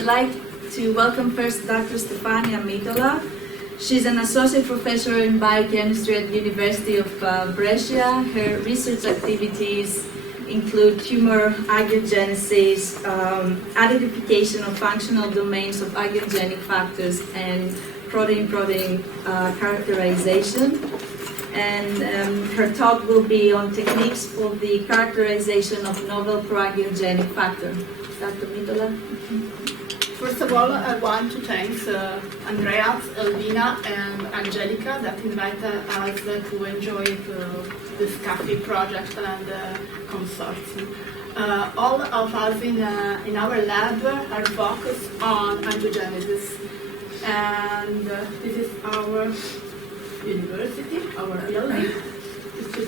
would like to welcome first Dr. Stefania Mitola. She's an associate professor in biochemistry at the University of Brescia. Her research activities include tumor angiogenesis, identification of functional domains of angiogenic factors, and protein-protein characterization. And her talk will be on techniques for the characterization of novel pro-angiogenic factor. Dr. Mitola? First of all, I want to thank Andreas, Elvina, and Angelica that invited us to enjoy the SCAFFY project and consortium. All of us in our lab are focused on angiogenesis, and this is our university, our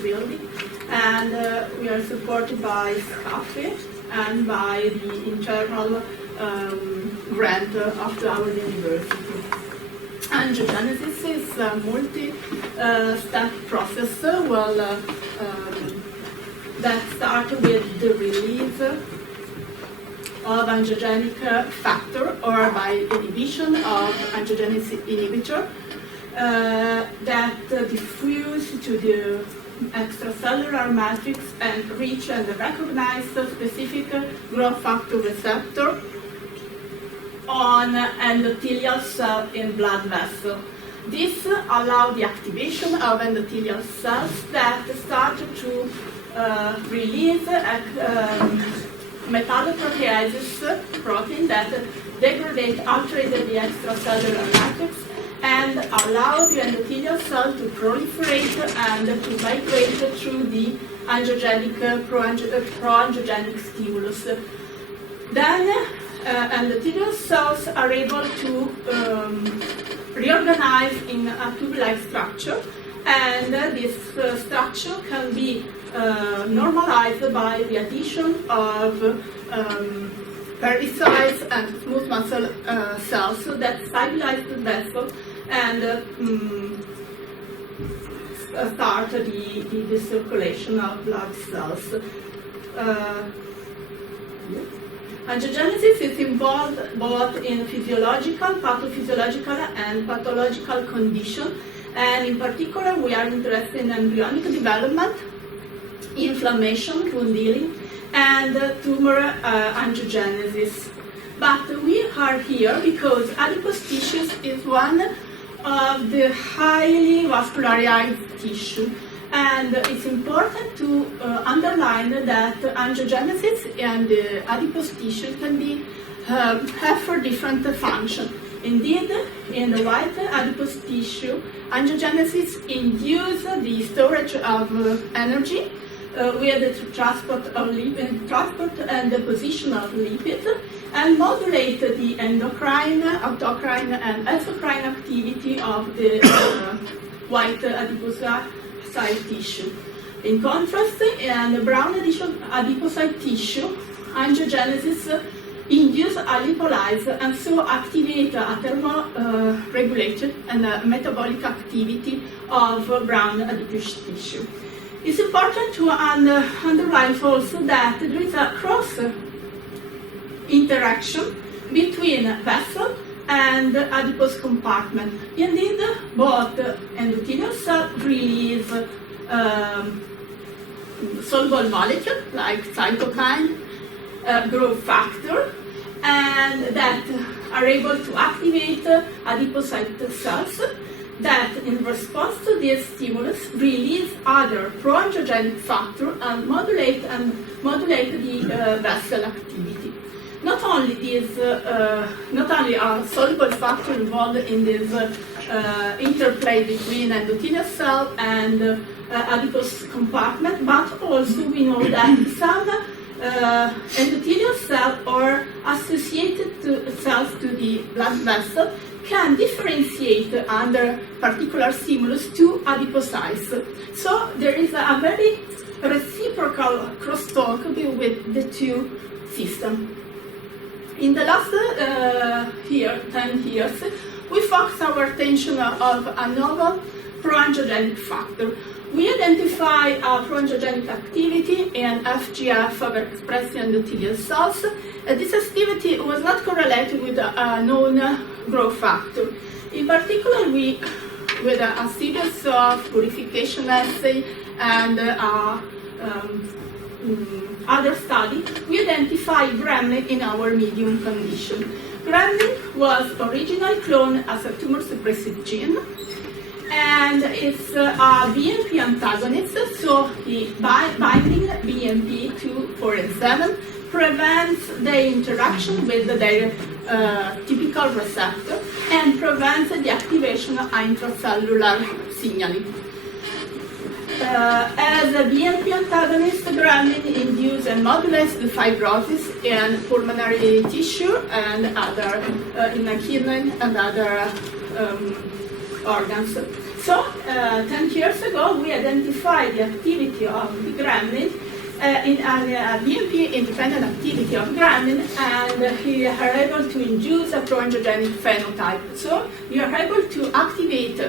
building, and we are supported by SCAFFY and by the internal grant of our university. Angiogenesis is a multi-step process that starts with the release of angiogenic factor or by inhibition of angiogenesis inhibitor that diffuse to the extracellular matrix and reach and recognize the specific growth factor receptor on endothelial cell in blood vessel. This allows the activation of endothelial cells that start to release metalloproteases protein that degrade, alter the extracellular matrix and allow the endothelial cell to proliferate and to migrate through the angiogenic, pro-angiogenic stimulus. Then endothelial cells are able to reorganize in a tube-like structure, and this structure can be normalized by the addition of pericytes and smooth muscle cells that stabilize the vessel and start the circulation of blood cells. Angiogenesis is involved both in physiological, pathophysiological, and pathological conditions, and in particular we are interested in embryonic development, inflammation, wound healing, and tumor angiogenesis. But we are here because adipose tissues is one of the highly vascularized tissue, and it's important to underline that angiogenesis and adipose tissue can be have for different functions. Indeed, in the white adipose tissue, angiogenesis induces the storage of energy with the transport of lipid, transport and deposition of lipids, and modulate the endocrine, autocrine, and exocrine activity of the white adipocyte tissue. In contrast, in the brown adipocyte tissue, angiogenesis induce a lipolysis and so activate a thermoregulated and metabolic activity of brown adipose tissue. It's important to underline also that there is a cross interaction between vessel and adipose compartment. Indeed, both endothelial cells release soluble molecule like cytokine, growth factor, and that are able to activate adipocyte cells that, in response to this stimulus, release other pro-angiogenic factor and modulate the vessel activity. Not only are soluble factors involved in this interplay between endothelial cell and adipose compartment, but also we know that some endothelial cells or associated cells to the blood vessel can differentiate under particular stimulus to adipocytes. So there is a very reciprocal crosstalk with the two systems. In the last 10 years, we focused our attention of a novel pro-angiogenic factor. We identify pro-angiogenic activity in FGF overexpressing endothelial cells. This activity was not correlated with a known growth factor. In particular, with a series of purification assay and other study, we identified gremlin in our medium condition. Gremlin was originally cloned as a tumor suppressive gene, and it's a BMP antagonist, so the binding BMP 2, 4, and 7 prevents the interaction with their typical receptor and prevents the activation of intracellular signaling. As a BMP antagonist, gremlin induces and modulates the fibrosis in pulmonary tissue and other in the kidney and other organs. So, 10 years ago, we identified the activity of the gremlin in a BMP-independent activity of gremlin, and we are able to induce a pro-angiogenic phenotype. So, we are able to activate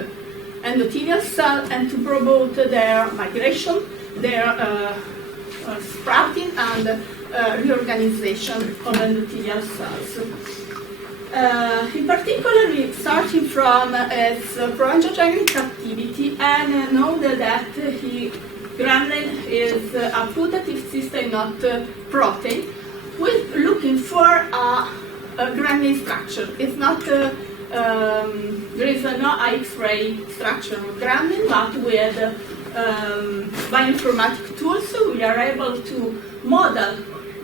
endothelial cell and to promote their migration, their sprouting, and reorganization of endothelial cells. In particular, starting from its pro-angiogenic activity, and know that gremlin is a putative cysteine not protein. We're looking for a gremlin structure. It's not there is no X-ray structure of gremlin, but with bioinformatic tools we are able to model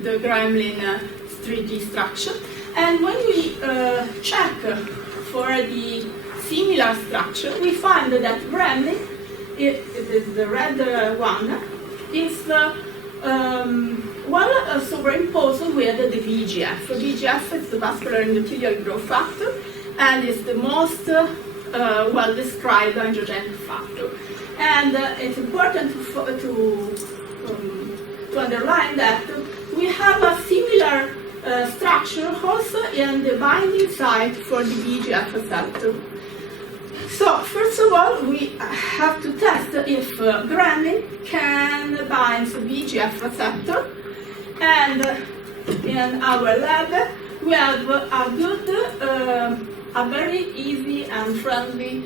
the gremlin 3D structure. And when we check for the similar structure, we find that gremlin, the red one, is well superimposed with the VEGF. VEGF is the vascular endothelial growth factor, and is the most well-described angiogenic factor. And it's important to underline that we have a similar structure also in the binding site for the VEGF receptor. So, first of all, we have to test if gremlin can bind the VEGF receptor, and in our lab we have a good, a very easy and friendly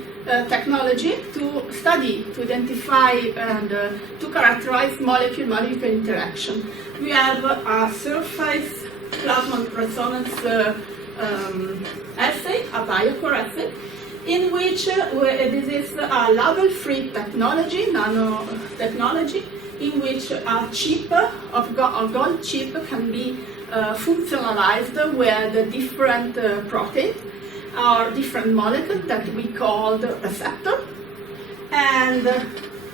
technology to study, to identify and to characterize molecule-molecule interaction. We have a surface plasma resonance assay, a biocore assay, in which this is a label-free technology, nanotechnology, in which a chip, a gold chip, can be functionalized with different proteins or different molecules that we call the receptor, and a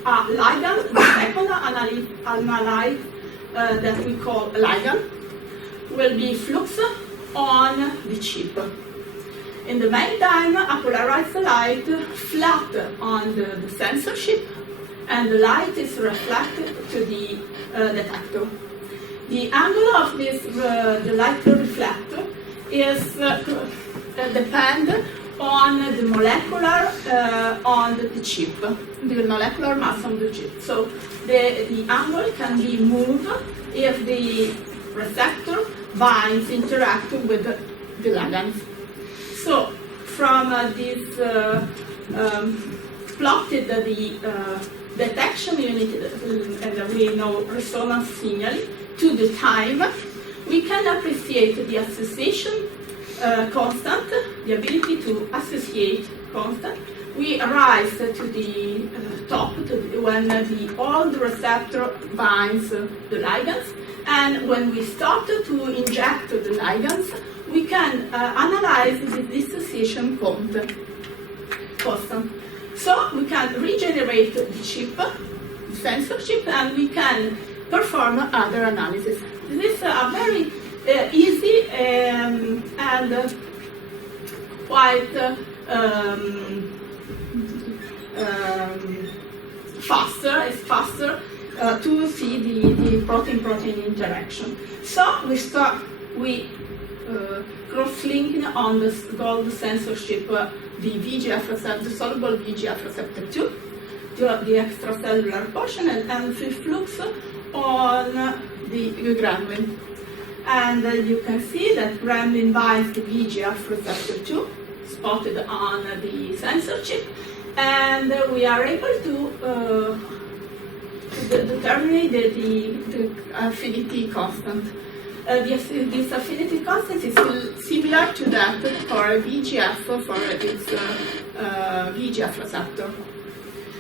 ligand, the second analyte that we call ligand, will be flux on the chip. In the meantime, a polarized light flat on the sensor chip, and the light is reflected to the detector. The angle of this the light reflector is depend on the molecular on the chip, the molecular mass on the chip. So the angle can be moved if the receptor binds, interacting with the ligands. So from this plotted the detection unit, and we know resonance signal, to the time, we can appreciate the association constant, the ability to associate constant. We rise to the top when all the receptor binds the ligands, and when we start to inject the ligands, we can analyze the dissociation constant. So we can regenerate the chip, the sensor chip, and we can perform other analysis. This is a very easy and quite faster to see the protein-protein interaction. So we cross-linking on the gold sensor chip the VEGF receptor, the soluble VEGF receptor 2, the extracellular portion, and free flux on the gremlin. And you can see that gremlin binds the VEGF receptor 2, spotted on the sensor chip, and we are able to determine the affinity constant. This affinity constant is similar to that for VEGF for its VEGF receptor.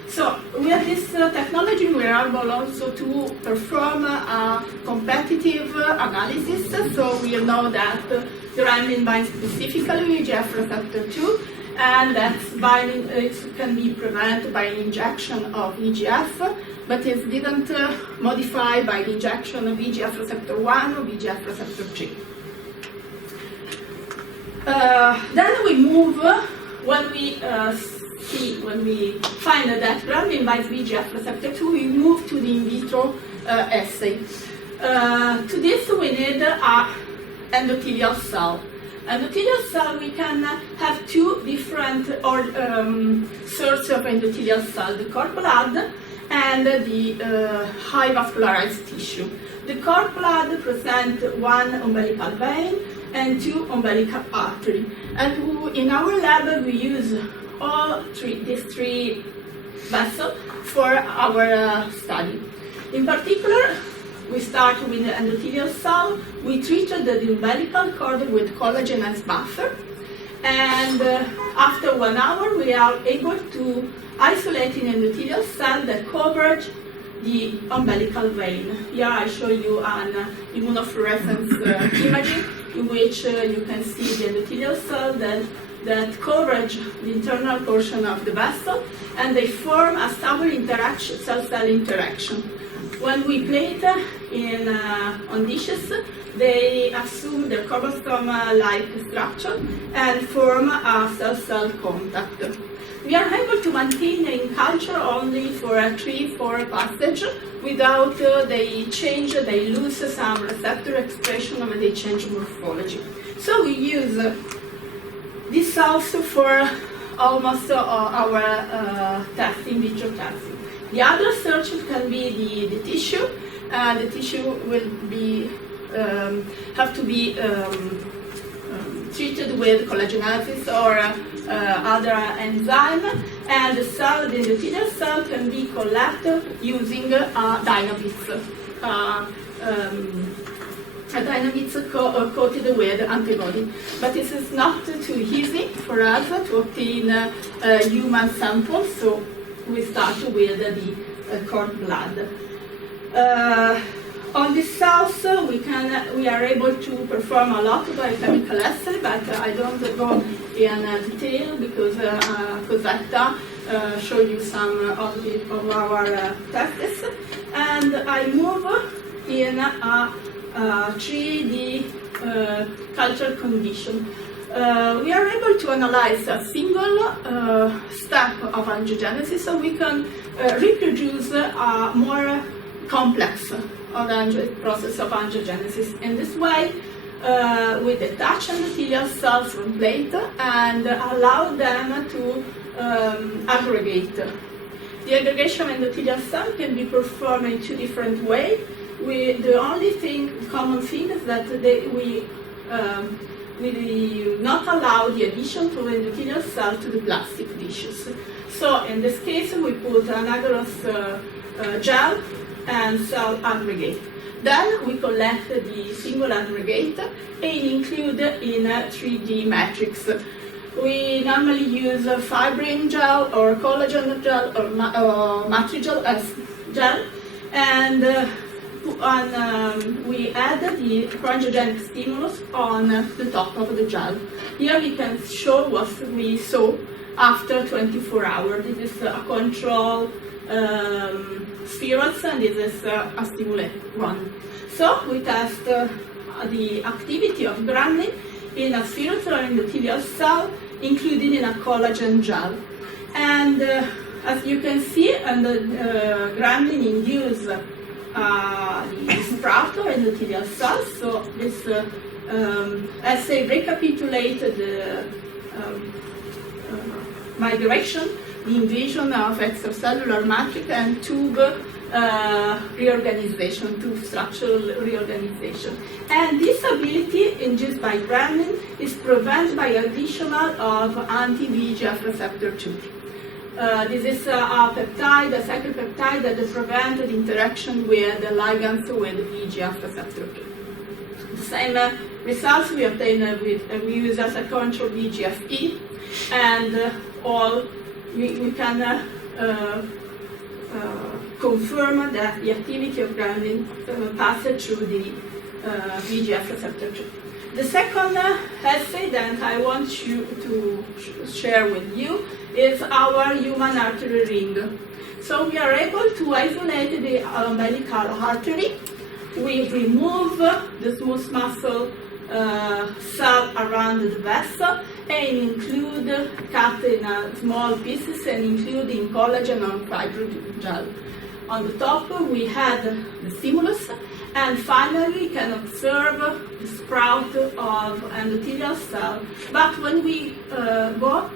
So with this technology, we are able also to perform a competitive analysis. So we know that the gremlin binds specifically VEGF receptor 2, and that binding can be prevented by injection of VEGF, but it didn't modify by the injection of VEGF receptor 1 or VEGF receptor 3. Then we move, when we find that gremlin binds VEGF receptor 2, we move to the in vitro assay. To this we need an endothelial cell. Endothelial cell, we can have two different sources of endothelial cell, the cord blood and the high vascularized tissue. The cord blood presents one umbilical vein and two umbilical artery. And in our lab we use these three vessels for our study. In particular, we start with the endothelial cell. We treated the umbilical cord with collagen as buffer, and after 1 hour we are able to isolate an endothelial cell that covers the umbilical vein. Here I show you an immunofluorescence imaging in which you can see the endothelial cell that covers the internal portion of the vessel, and they form a stable interaction, cell-cell interaction. When we plate on dishes, they assume the chromosome-like structure and form a cell-cell contact. We are able to maintain in culture only for a 3-4 passage without they lose some receptor expression or they change morphology. So we use this cells for almost our testing, in vitro testing. The other search can be the tissue. The tissue will be have to be treated with collagenases or other enzyme, and the endothelial cell can be collected using Dynamits. Dynamits coated with antibody. But this is not too easy for us to obtain human samples, so we start with the cord blood. On the cells, we are able to perform a lot of biochemical assay, but I don't go in detail because Cosetta showed you some of our tests. And I move in a 3D culture condition. We are able to analyze a single step of angiogenesis, so we can reproduce a more complex process of angiogenesis. In this way, we detach endothelial cells from plate and allow them to aggregate. The aggregation of endothelial cells can be performed in two different ways. The only common thing is that we not allow the addition to endothelial cells to the plastic dishes. So in this case, we put an agarose gel and cell aggregate. Then we collect the single aggregate and include in a 3D matrix. We normally use fibrin gel or collagen gel or matrigel as gel, and we add the pro-angiogenic stimulus on the top of the gel. Here we can show what we saw after 24 hours. This is a control spheroids, and this is a stimulate one. So we test the activity of gremlin in a spheroid or endothelial cell, including in a collagen gel. And as you can see, and the gremlin induce the sprout or endothelial cells. So this assay recapitulated migration, the invasion of extracellular matrix, and tube reorganization, tube structural reorganization. And this ability induced by ghrelin is prevented by additional of anti-VEGF receptor 2. This is a peptide, a cyclopeptide that prevents the interaction with the ligands with VEGF receptor 2. The same results we obtain we use as a control VEGF-E, and we can confirm that the activity of ghrelin passes through the VEGF receptor 2. The second essay that I want you to share with you is our human artery ring. So we are able to isolate the umbilical artery. We remove the smooth muscle cell around the vessel and include cut in small pieces and including collagen and fibrogel. On the top we had the stimulus, and finally we can observe the sprout of endothelial cell. But when we go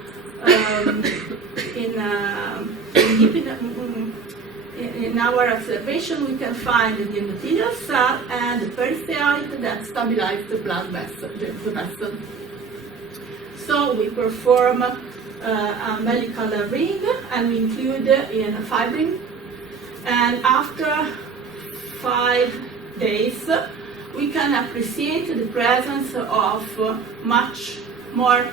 in our observation, we can find the endothelial cell and the pericyte that stabilize the blood vessel, the vessel. So we perform umbilical ring, and we include in a fibrin. And after 5 days, we can appreciate the presence of much more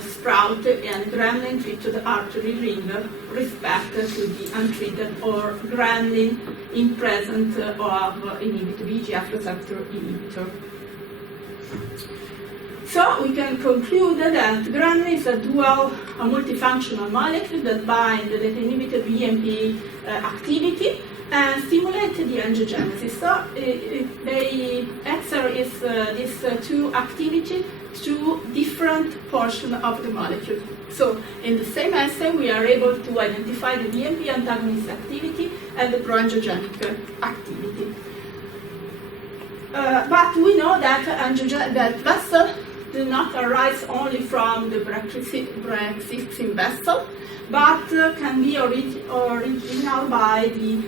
sprout and ghrelin treated artery ring respect to the untreated or ghrelin in presence of VEGF receptor inhibitor. So we can conclude that ghrelin is a multifunctional molecule that binds that inhibit BMP activity and stimulate the angiogenesis. So they exert these two activities to different portions of the molecule. So in the same assay, we are able to identify the BMP antagonist activity and the pro-angiogenic activity. But we know that vessel do not arise only from the pre-existing vessel, but can be original by the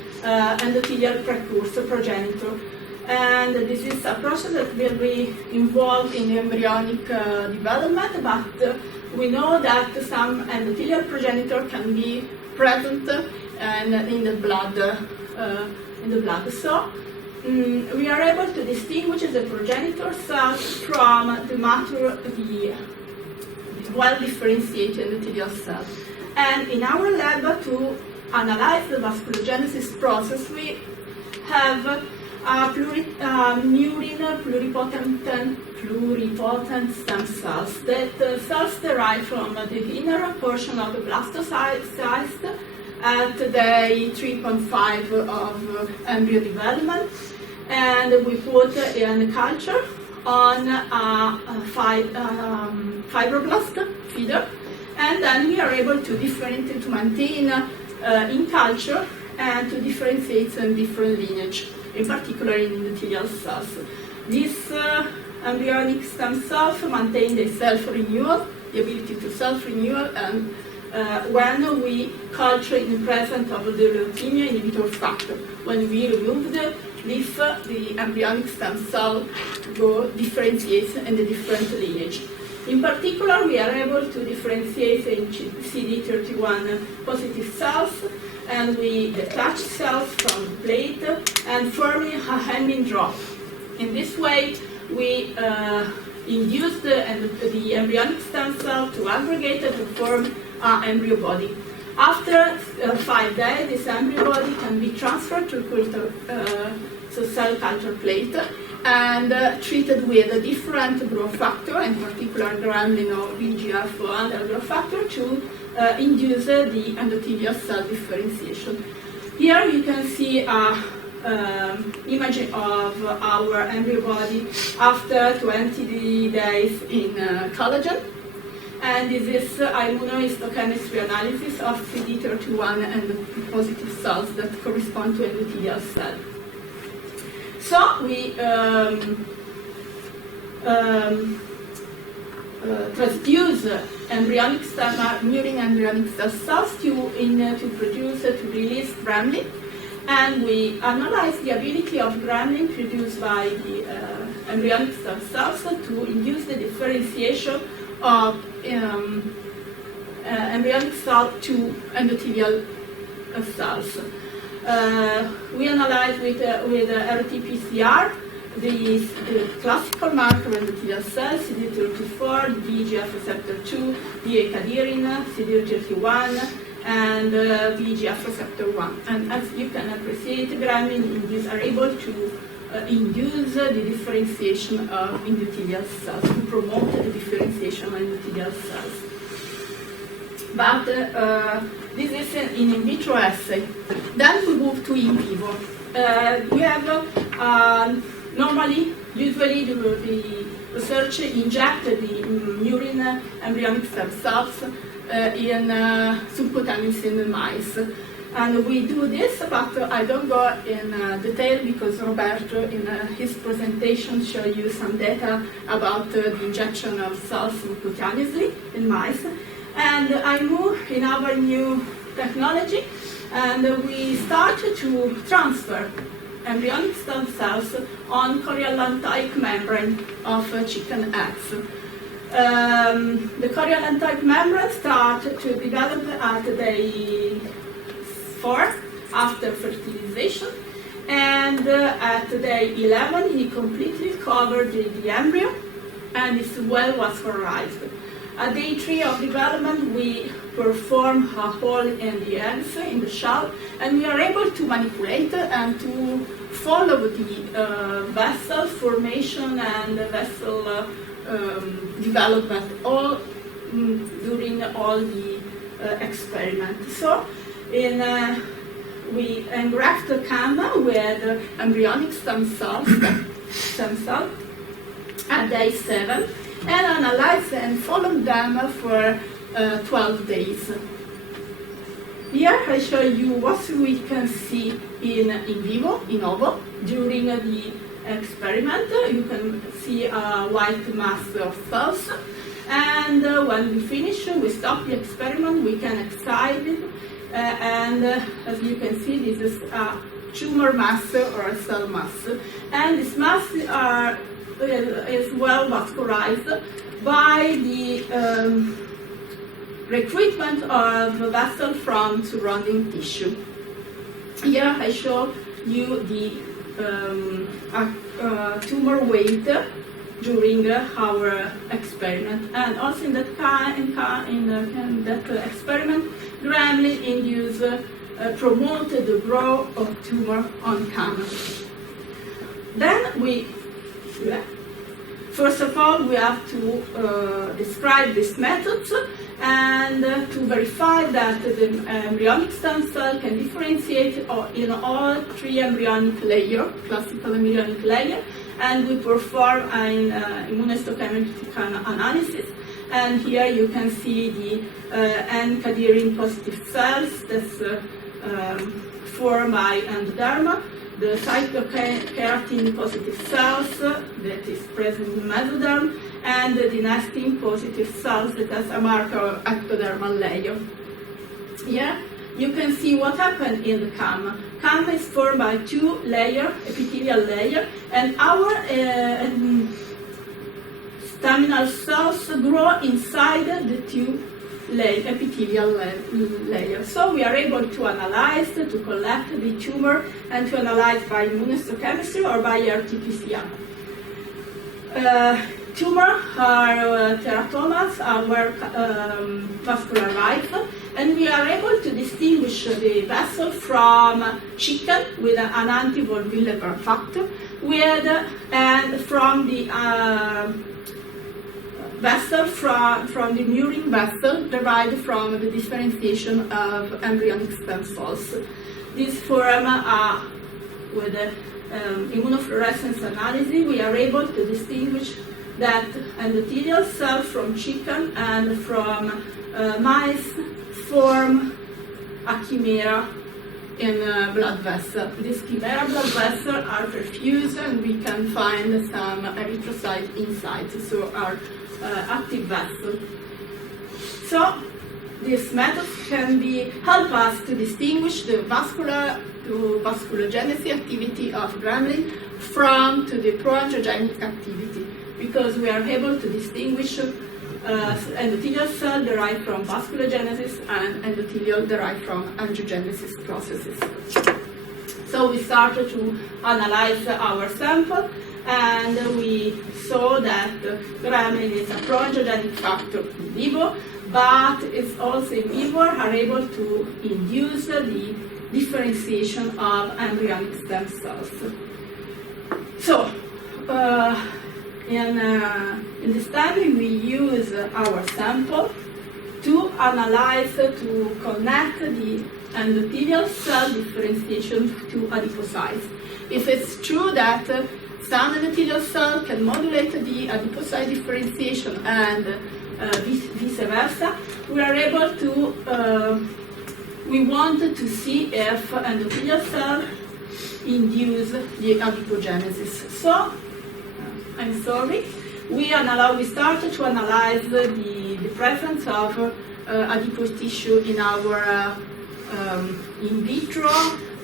endothelial precursor progenitor. And this is a process that will be involved in embryonic development, but we know that some endothelial progenitor can be present in the blood. So we are able to distinguish the progenitor cells from the mature, the well-differentiated endothelial cells. And in our lab, to analyze the vasculogenesis process, we have murine pluripotent stem cells. That cells derive from the inner portion of the blastocyst at day 3.5 of embryo development, and we put in culture on a fibroblast feeder, and then we are able to maintain in culture and to differentiate in different lineage, in particular in endothelial cells. These embryonic stem cells maintain the self-renewal, the ability to self-renewal, and when we culture in the presence of the leukemia inhibitor factor. When we remove the leaf, the embryonic stem cell go differentiate in the different lineage. In particular, we are able to differentiate in CD31 positive cells, and we detach cells from the plate and forming a hemming drop. In this way, we induce the embryonic stem cell to aggregate and to form an embryo body. After 5 days, this embryo body can be transferred to cell culture plate and treated with a different growth factor, in particular ghrelin or VEGF or other growth factor, to induce the endothelial cell differentiation. Here you can see an image of our embryo body after 20 days in collagen. And this is immunohistochemistry analysis of CD31 and the positive cells that correspond to endothelial cell. So we transfuse embryonic stem, murine embryonic stem cells to release gremlin, and we analyze the ability of gremlin produced by the embryonic stem cells to induce the differentiation of embryonic cell to endothelial cells. We analyze with RT-PCR the classical marker of endothelial cells, CD34, VEGF receptor 2, DA-cadherin, CD31, and VEGF receptor 1. And as you can appreciate, gremlin are able to induce the differentiation of endothelial cells, to promote the differentiation of endothelial cells. But this is an in vitro assay. Then we move to in vivo. We have usually the research inject the murine embryonic stem cells in subcutaneous in mice. And we do this, but I don't go in detail because Roberto in his presentation showed you some data about the injection of cells subcutaneously in mice. And I move in our new technology, and we start to transfer embryonic stem cells on chorial-lantaic membrane of chicken eggs. The chorial-lantaic membrane starts to develop at day 4 after fertilization, and at day 11 he completely covered the embryo and is well vascularized. At day 3 of development, we perform a hole in the eggs, in the shell, and we are able to manipulate and to follow the vessel formation and vessel development all during all the experiments. So, we engraft the camera with embryonic stem cells at day 7. And analyze and follow them for 12 days. Here I show you what we can see in vivo, in ovo, during the experiment. You can see a white mass of cells, and when we finish, we stop the experiment, we can excite it, and as you can see, this is a tumor mass or a cell mass, and this mass is well vascularized by the recruitment of vessel from surrounding tissue. Here I show you the tumor weight during our experiment, and also in that experiment, gremlin induce promoted the growth of tumor on camera. Then first of all, we have to describe these methods and to verify that the embryonic stem cell can differentiate in all 3 embryonic layers, classical embryonic layer, and we perform an immunohistochemical analysis. And here you can see the N-cadherin positive cells that's formed by endoderma, the cytokeratin positive cells that is present in mesoderm, and the nestin positive cells that has a marker of ectodermal layer. Here you can see what happened in the CAM. CAM is formed by 2 layers, epithelial layer, and our staminal cells grow inside the 2 epithelial layer. So we are able to analyze, to collect the tumor, and to analyze by immunohistochemistry or by RT-PCR. Tumor are teratomas, are vascularized, and we are able to distinguish the vessel from chicken with an anti-volvulus factor, and from the vessel from the murine vessel derived from the differentiation of embryonic stem cells. This form, with immunofluorescence analysis, we are able to distinguish that endothelial cells from chicken and from mice form a chimera in a blood vessel. These chimera blood vessels are perfused, and we can find some erythrocytes inside, so are active vessel. So these methods can help us to distinguish the vasculogenesis activity of gremlin from the pro-angiogenic activity, because we are able to distinguish endothelial cell derived from vasculogenesis and endothelial derived from angiogenesis processes. So we started to analyze our sample, and we saw that gremlin is a pro-angiogenic factor in vivo, but it's also in vivo are able to induce the differentiation of embryonic stem cells. So in this study we use our sample to analyze, to connect the endothelial cell differentiation to adipocytes. If it's true that some endothelial cell can modulate the adipocyte differentiation and vice versa, we are able to, we wanted to see if endothelial cell induce the adipogenesis. So, I'm sorry, we started to analyze the presence of adipose tissue in our in vitro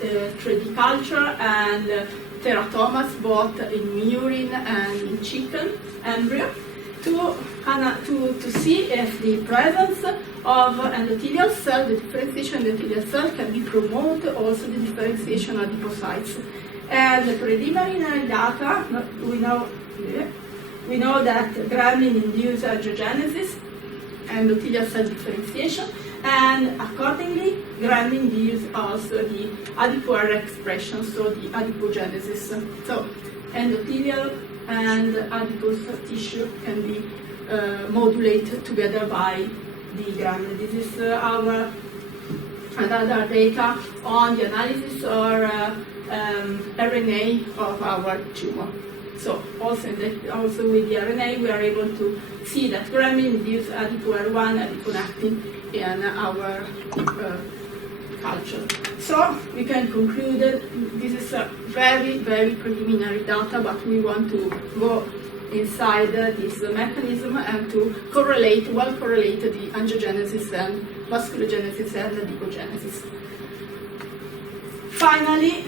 3D culture and teratomas, both in urine and in chicken embryo, to see if the presence of endothelial cell, the differentiation of endothelial cell, can be promoted also the differentiation of adipocytes. And the preliminary data, we know that gremlin induce angiogenesis, endothelial cell differentiation, and accordingly, gremlin induce also the adipo expression, so the adipogenesis. So endothelial and adipose tissue can be modulated together by the gremlin. This is our another data on the analysis or RNA of our tumor. So also with the RNA, we are able to see that gremlin induce adipo-R1, adiponectin in our culture. So we can conclude that this is a very, very preliminary data, but we want to go inside this mechanism and to correlate, well correlate the angiogenesis and vasculogenesis and adipogenesis. Finally,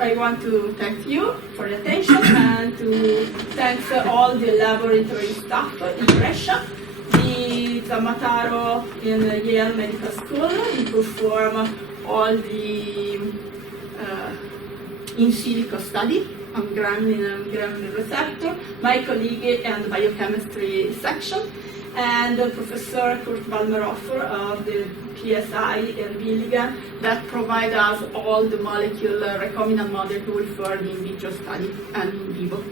I want to thank you for your attention and to thank all the laboratory staff in Brescia, the Zammataro in Yale Medical School, who perform all the in silico study on gremlin and gremlin receptor, my colleague in the biochemistry section, and Professor Kurt Balmeroffer of the PSI in Billigan that provide us all the recombinant molecule for the in vitro study and in vivo.